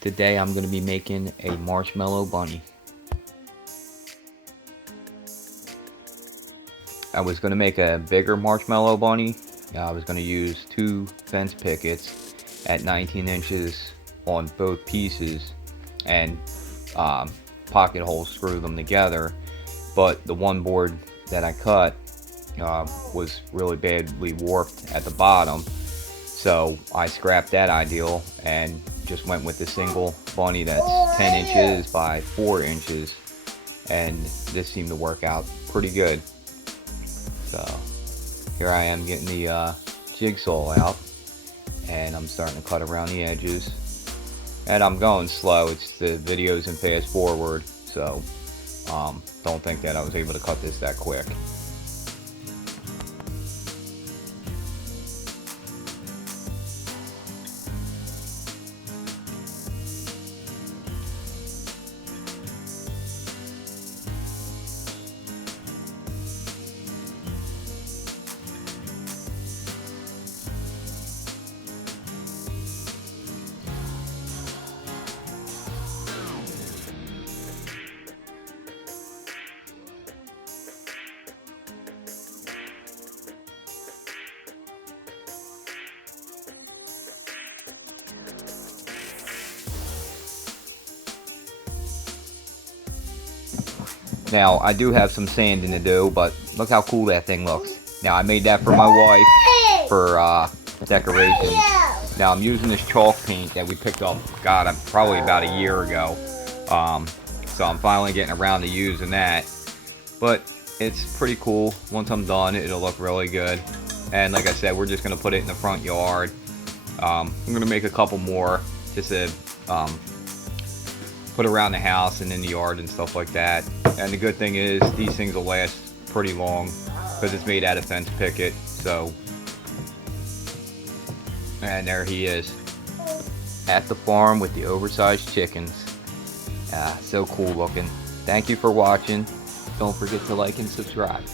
Today I'm going to be making a marshmallow bunny. I was going to make a bigger marshmallow bunny. I was going to use 2 fence pickets at 19 inches on both pieces and pocket holes, screw them together. But the one board that I cut was really badly warped at the bottom, so I scrapped that ideal and just went with the single bunny that's 10 inches by 4 inches, and this seemed to work out pretty good. So here I am getting the jigsaw out, and I'm starting to cut around the edges, and I'm going slow. It's the videos in fast forward, so don't think that I was able to cut this that quick. Now, I do have some sanding to do, but look how cool that thing looks. Now, I made that for my wife for decoration. Now, I'm using this chalk paint that we picked up, God, probably about a year ago. So I'm finally getting around to using that. But it's pretty cool. Once I'm done, it'll look really good. And like I said, we're just going to put it in the front yard. I'm going to make a couple more just to put around the house and in the yard and stuff like that. And the good thing is these things will last pretty long because it's made out of fence picket. So, and there he is at the farm with the oversized chickens. So cool looking. Thank you for watching. Don't forget to like and subscribe.